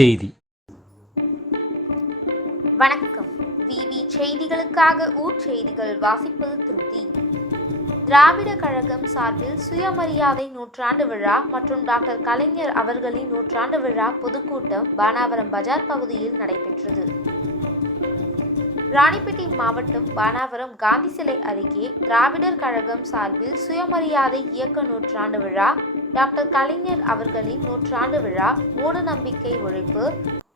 செய்தி. வணக்கம். விவி செய்திகளுக்காக ஊர் செய்திகள் வாசிப்பது திருப்தி. திராவிட கழகம் சார்பில் சுயமரியாதை நூற்றாண்டு விழா மற்றும் டாக்டர் கலைஞர் அவர்களின் நூற்றாண்டு விழா பொதுக்கூட்டம் பானாவரம் பஜார் பகுதியில் நடைபெற்றது. ராணிப்பேட்டை மாவட்டம் பானாவரம் காந்தி சிலை அருகே திராவிடர் கழகம் சார்பில் சுயமரியாதை இயக்க நூற்றாண்டு விழா டாக்டர் கலைஞர் அவர்களின் நூற்றாண்டு விழா மூட நம்பிக்கை ஒழிப்பு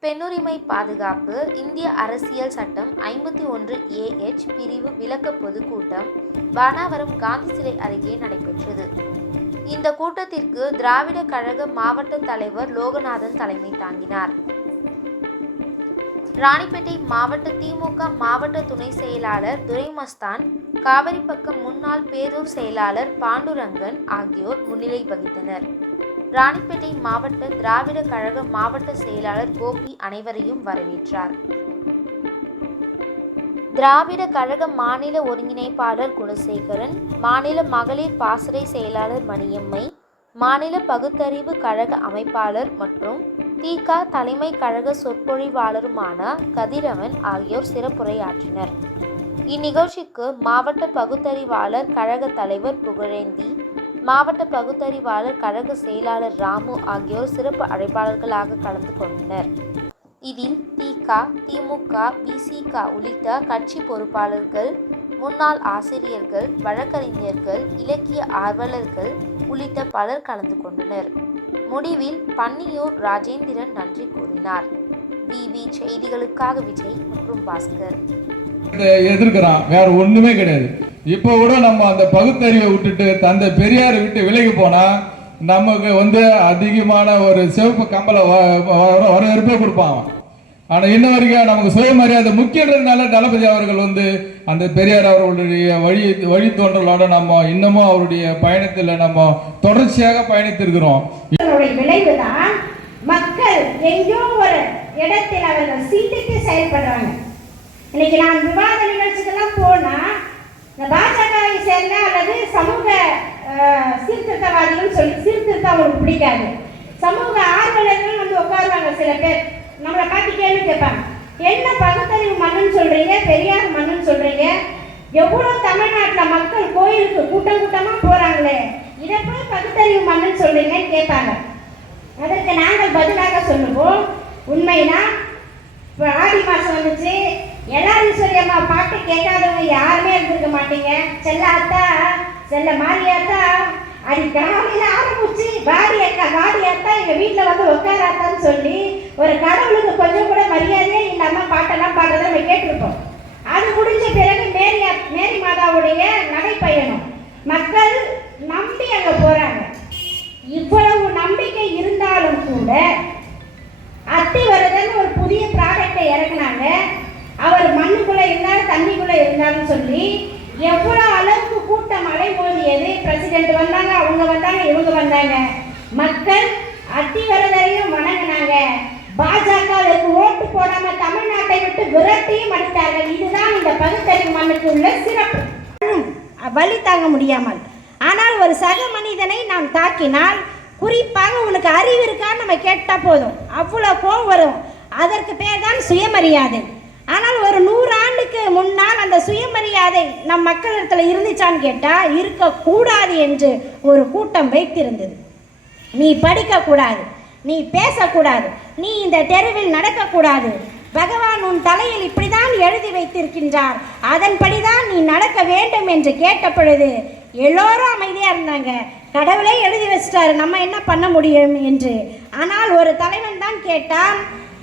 பெண்ணுரிமை பாதுகாப்பு இந்திய அரசியல் சட்டம் ஐம்பத்தி ஒன்று ஏஹெச் பிரிவு விளக்க பொதுக்கூட்டம் பானாவரம் காந்தி சிலை அருகே நடைபெற்றது. இந்த கூட்டத்திற்கு திராவிட கழக மாவட்ட தலைவர் லோகநாதன் தலைமை தாங்கினார். ராணிப்பேட்டை மாவட்ட திமுக மாவட்ட துணை செயலாளர் துரைமஸ்தான் காவிரிப்பக்கம் முன்னாள் பேரூர் செயலாளர் பாண்டுரங்கன் ஆகியோர் முன்னிலை வகித்தனர். ராணிப்பேட்டை மாவட்ட திராவிட கழக மாவட்ட செயலாளர் கோபி அனைவரையும் வரவேற்றார். திராவிட கழக மாநில ஒருங்கிணைப்பாளர் குணசேகரன் மாநில மகளிர் பாசறை செயலாளர் மணியம்மை மாநில பகுத்தறிவு கழக அமைப்பாளர் மற்றும் திக தலைமை கழக சொற்பொழிவாளருமான கதிரவன் ஆகியோர் சிறப்புரையாற்றினர். இந்நிகழ்ச்சிக்கு மாவட்ட பகுத்தறிவாளர் கழக தலைவர் புகழேந்தி மாவட்ட பகுத்தறிவாளர் கழக செயலாளர் ராமு ஆகியோர் சிறப்பு அழைப்பாளர்களாக கலந்து கொண்டனர். இதில் திக திமுக விசிக உள்ளிட்ட கட்சி பொறுப்பாளர்கள் முன்னாள் ஆசிரியர்கள் வழக்கறிஞர்கள் இலக்கிய ஆர்வலர்கள் உள்ளிட்ட பலர் கலந்து கொண்டனர். முடிவில் பன்னியூர் ராஜேந்திரன் நன்றி கூறினார். டிவி செய்திகளுக்காக விஜய் மற்றும் பாஸ்கர். எதிர்க்கிறான். வேற ஒண்ணுமே கிடையாது. இப்போ கூட நம்ம அந்த பகுத்தறிவை விட்டுட்டு தந்தை பெரியாரை விட்டு விலகி போனா நமக்கு வந்து அதிகமான ஒரு சிவப்பு கம்பளை வ- வரவேற்பே கொடுப்பான் ஆனால் ஆனா இன்ன வரைக்கும் நமக்கு சுயமரியாதை முக்கியன்றதுனால தளபதி அவர்கள் வந்து அந்த பெரியார் அவர்களுடைய வழி வழித்தோன்றலோட நம்ம இன்னமும் அவருடைய பயணத்தில் நம்ம தொடர்ச்சியாக பயணித்திருக்கிறோம். விளைவுதான் மக்கள் எங்கேயோ ஒரு இடத்தில் அவர்கள் சிந்தித்து செயல்படுறாங்க. இன்னைக்கு நான் விவாத நிகழ்ச்சிக்கெல்லாம் போனா இந்த பாஜகவை சேர்ந்த அல்லது சமூக சீர்திருத்தவாதிகள் சொல்லி சீர்திருத்தம் அவங்களுக்கு பிடிக்காது. சமூக ஆர்வலர்கள் வந்து உட்காருவாங்க சில பேர். நம்மளை பார்த்து கேள்வி கேட்பாங்க. என்ன பகுத்தறிவு மண்ணுன்னு சொல்றீங்க? பெரியார் மண்ணுன்னு சொல்றீங்க? எவ்வளோ தமிழ்நாட்டில் மக்கள் கோயிலுக்கு கூட்டம் கூட்டமாக போகிறாங்களே இதை போய் பகுத்தறிவு மண்ணுன்னு சொல்றீங்கன்னு கேட்பாங்க. அதற்கு நாங்கள் பதிலாக சொல்லுவோம். உண்மைதான். இப்போ ஆடி மாதம் வந்துச்சு. எல்லாரும் அம்மா பாட்டு கேட்காதவங்க யாருமே இருந்திருக்க மாட்டீங்க. செல்ல அத்தா செல்ல மாரியாத்தா அடி காலையில் ஆரம்பிச்சு வாடி அக்கா வாடி அத்தா எங்கள் வீட்டில் வந்து உட்காராத்தான்னு சொல்லி ஒரு கடவுளுக்கு கொஞ்சம் கூட மரியாதையே இல்லாமல் பாட்டெல்லாம் பாடுறத நம்ம கேட்டிருப்போம். அது முடிஞ்ச பிறகு மேரியா தண்ணிக்குள்ள இருந்தாருன்னு சொல்லி எவ்வளவு அளவுக்கு கூட்டம் அலைமோதியது பிரசிடென்ட் வந்தாங்க அவங்க வந்தாங்க இவங்க வந்தாங்க. மக்கள் அத்திவரதரையும் வணங்கினாங்க. பாஜகவிற்கு ஓட்டு போடாம தமிழ்நாட்டை விட்டு விரட்டியும் அடித்தார்கள். இதுதான் இந்த பகுத்தறிவு மண்ணுக்கு உள்ள சிறப்பு. வழி தாங்க முடியாமல். ஆனால் ஒரு சக மனிதனை நாம் தாக்கினால் குறிப்பாக உனக்கு அறிவு இருக்கான்னு நம்ம கேட்டால் போதும். அவ்வளோ கோவம் வரும். அதற்கு பேர் தான் சுயமரியாதை. ஆனால் ஒரு நூறு ஆண்டுக்கு முன்னால் அந்த சுயமரியாதை நம் மக்களிடத்தில் இருந்துச்சான்னு கேட்டால் இருக்கக்கூடாது என்று ஒரு கூட்டம் வைத்திருந்தது. நீ படிக்கக்கூடாது நீ பேசக்கூடாது நீ இந்த தெருவில் நடக்கக்கூடாது. பகவான் உன் தலையில் இப்படிதான் எழுதி வைத்திருக்கின்றார். அதன்படிதான் நீ நடக்க வேண்டும் என்று கேட்ட பொழுது எல்லோரும் அமைதியாக இருந்தாங்க. கடவுளே எழுதி வச்சிட்டாரு நம்ம என்ன பண்ண முடியும் என்று. ஆனால் ஒரு தலைவன் தான் கேட்டான்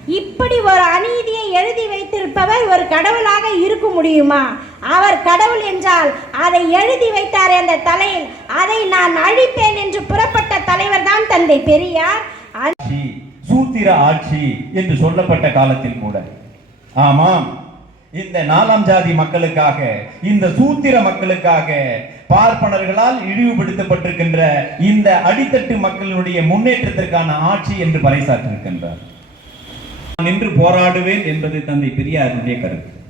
இப்படி ஒரு அநீதியை எழுதி வைத்திருப்பவர் ஒரு கடவுளாக இருக்க முடியுமா? அவர் கடவுள் என்றால் அதை எழுதி வைத்தார் அந்த தலையில். அதை நான் அழிப்பேன் என்று புறப்பட்ட தலைவர் தான் தந்தை பெரியார். ஆட்சி சூத்திர ஆட்சி என்று சொல்லப்பட்ட காலத்தில் கூட. ஆமாம். இந்த நாலாம் ஜாதி மக்களுக்காக இந்த சூத்திர மக்களுக்காக பார்ப்பனர்களால் இழிவுபடுத்தப்பட்டிருக்கின்ற இந்த அடித்தட்டு மக்களுடைய முன்னேற்றத்திற்கான ஆட்சி என்று பறைசாற்றிருக்கின்றார் நின்று போராடுவேன் என்பது தந்தை பெரியாருடைய கருத்து.